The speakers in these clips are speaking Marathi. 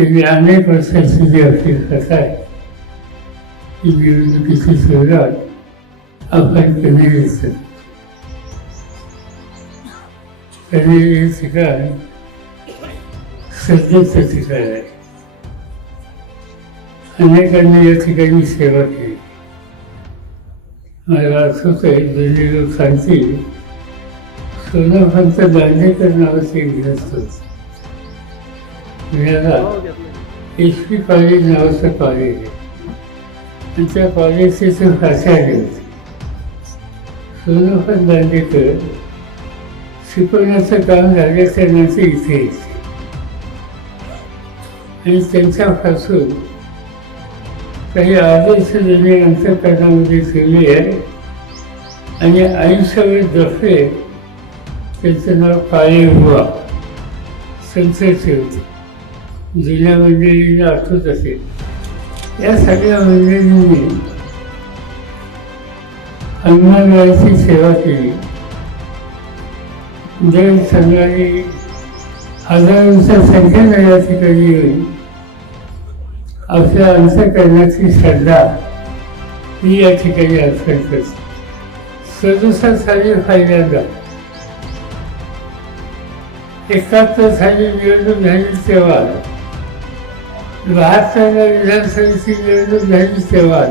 गेली अनेक वर्षाची जी आपली कथा आहे ती निवडणुकीची सुरुवात आपण कधी दिसत कधी हे ठिकाण सध्याचं ठिकाण आहे अनेकांनी या ठिकाणी सेवा केली मला आठवत आहे जुने लोक सांगतील सोनोपंत दांडेकर नावाचे ग्रस्त होते पुण्याला एस पी कॉलेज नावाचं कॉलेज आहे आणि त्या कॉलेजचे ते प्राचार्य होते सोनोपंत दांडेकर शिकवण्याचं काम झाल्याच्यानंतर इथे येते आणि त्यांच्यापासून काही आदर्श जुने अंतकरणामध्ये ठेवले आहे आणि आयुष्यावर दफे त्यांचं नाव काळे हुआ। संत ठेवते जुन्या मंडळींना आठवत असेल. या सगळ्या मंडळींनी हनुमानरायाची सेवा केली. जय संघाने हजारोंच्या संख्येनं या ठिकाणी येऊन आपल्या अंतकरणाची श्रद्धा ही या ठिकाणी अर्पण करते सदुसष्ट साली पहिल्यांदा एकाहत्तर साली निवडणूक झाली तेव्हा बहात्तरला विधानसभेची निवडणूक झाली तेव्हा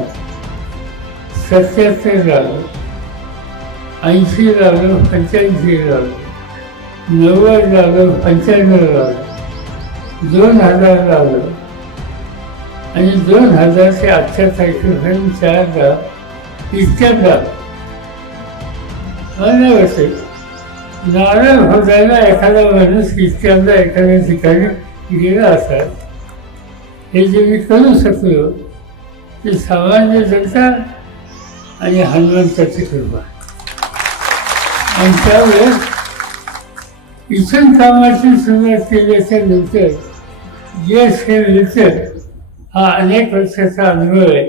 सत्याहत्तर झालं ऐंशी झालं पंच्याऐंशी झालं नव्वद झालं पंच्याण्णव झालं दोन हजार झालं आणि दोन हजारशे आठच्या तारखेपर्यंत चारदा इतक्यांदा अनावश्यक. नारायण होताना एखादा माणूस इतक्यांदा एखाद्या ठिकाणी गेला असतात हे जे मी करू शकलो ते सामान्य जनता आणि हनुमंताची कृपा. आणि त्यावेळेस इथून कामाची सुरुवात केल्याच्यानंतर यश हे नंतर हा अनेक वर्षाचा अनुभव आहे.